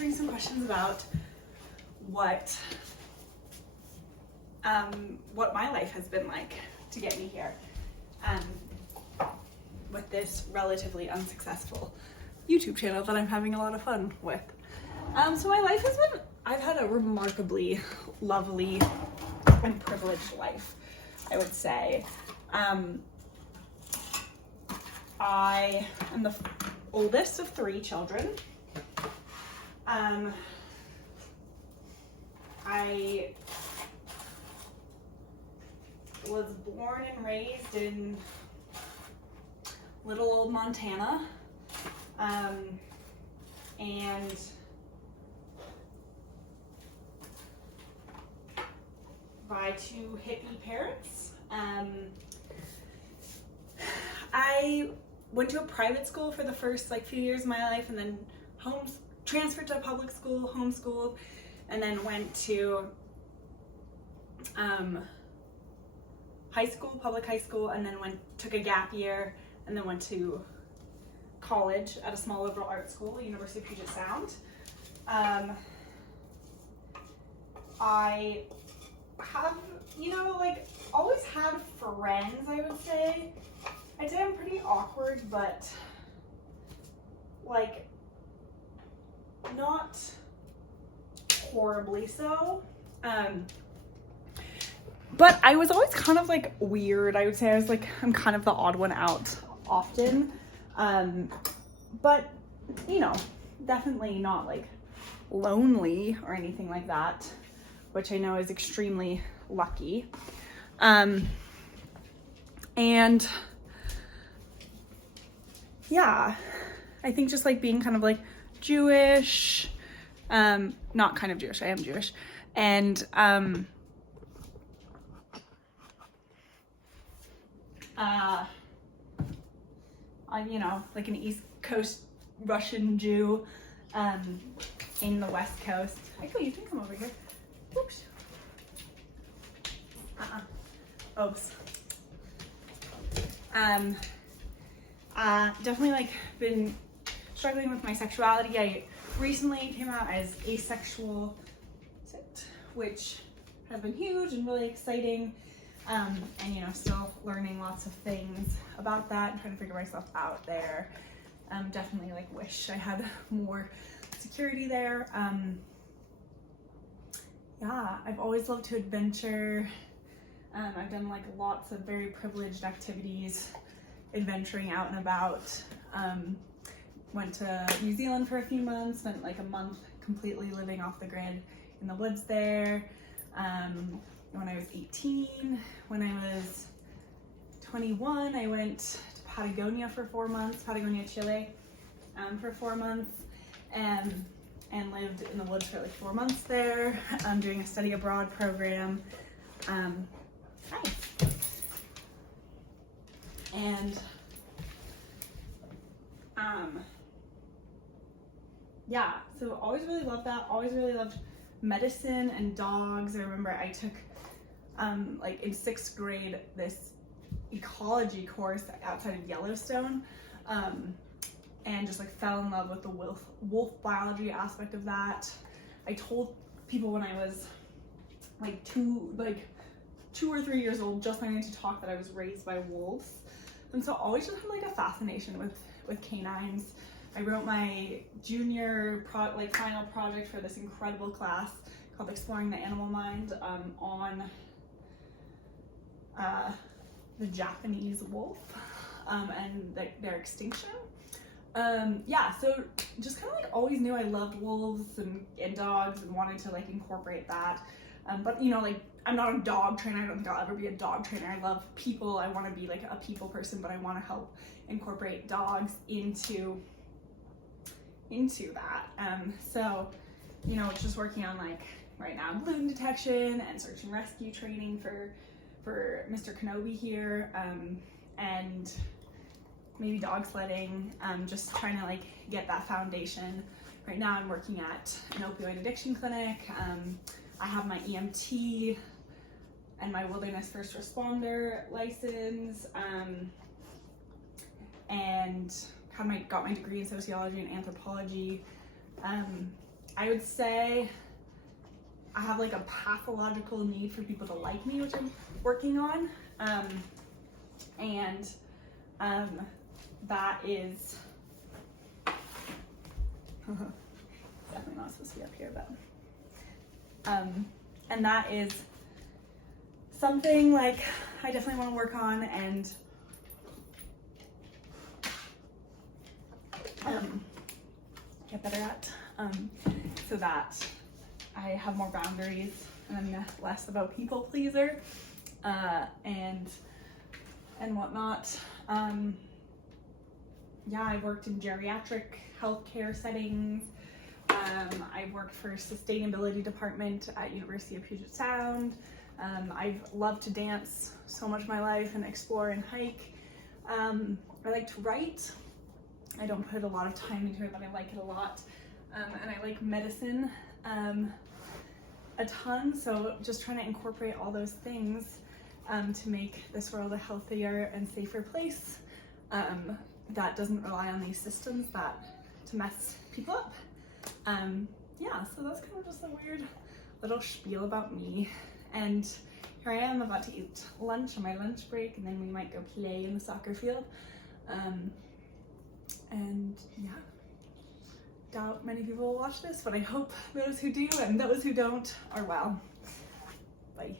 answering some questions about what my life has been like to get me here with this relatively unsuccessful YouTube channel that I'm having a lot of fun with. So my life has been, I've had a remarkably lovely and privileged life, I would say. I am the oldest of 3 children. I was born and raised in little old Montana, and by 2 hippie parents. I went to a private school for the first few years of my life, and then transferred to a public school, homeschooled, and then went to public high school, and then took a gap year, and then went to college at a small liberal arts school, University of Puget Sound. I have, always had friends, I would say. I'd say I'm pretty awkward, but not horribly so. But I was always kind of weird. I would say I'm kind of the odd one out often. But definitely not lonely or anything like that, which I know is extremely lucky. And yeah, I think just being kind of Jewish, not kind of Jewish, I am Jewish, and I'm an East Coast Russian Jew in the West Coast. Michael, you can come over here. Oops. Oops. Definitely been struggling with my sexuality. I recently came out as asexual, which has been huge and really exciting. And still learning lots of things about that and trying to figure myself out there. Definitely wish I had more security there. Yeah, I've always loved to adventure. I've done lots of very privileged activities, adventuring out and about. Went to New Zealand for a few months, spent a month completely living off the grid in the woods there. When I was 18, when I was 21, I went to Patagonia for 4 months, Patagonia, Chile, for 4 months, and lived in the woods for 4 months there, doing a study abroad program. And yeah, so always really loved that. Always really loved medicine and dogs. I remember I took in 6th grade this ecology course outside of Yellowstone, and just fell in love with the wolf biology aspect of that. I told people when I was 2 or 3 years old, just learning to talk, that I was raised by wolves, and so always just had a fascination with canines. I wrote my junior final project for this incredible class called Exploring the Animal Mind on the Japanese wolf and their extinction. Yeah, so just kind of always knew I loved wolves and dogs and wanted to incorporate that. But I'm not a dog trainer. I don't think I'll ever be a dog trainer. I love people. I want to be a people person, but I want to help incorporate dogs into that. So just working on right now balloon detection and search and rescue training for Mr. Kenobi here, and maybe dog sledding, just trying to get that foundation. Right now I'm working at an opioid addiction clinic. I have my EMT and my wilderness first responder license, and got my degree in sociology and anthropology. I would say I have like a pathological need for people to like me, which I'm working on. And that is definitely not supposed to be up here, but and that is something like I definitely want to work on and get better at, so that I have more boundaries and I'm less of a people pleaser, and whatnot. Yeah, I've worked in geriatric healthcare settings. I've worked for sustainability department at University of Puget Sound. I've loved to dance so much of my life and explore and hike. I like to write. I don't put a lot of time into it, but I like it a lot. And I like medicine a ton, so just trying to incorporate all those things to make this world a healthier and safer place that doesn't rely on these systems to mess people up. Yeah, so that's kind of just a weird little spiel about me. And here I am about to eat lunch on my lunch break, and then we might go play in the soccer field. And yeah, doubt many people will watch this, but I hope those who do and those who don't are well. Bye.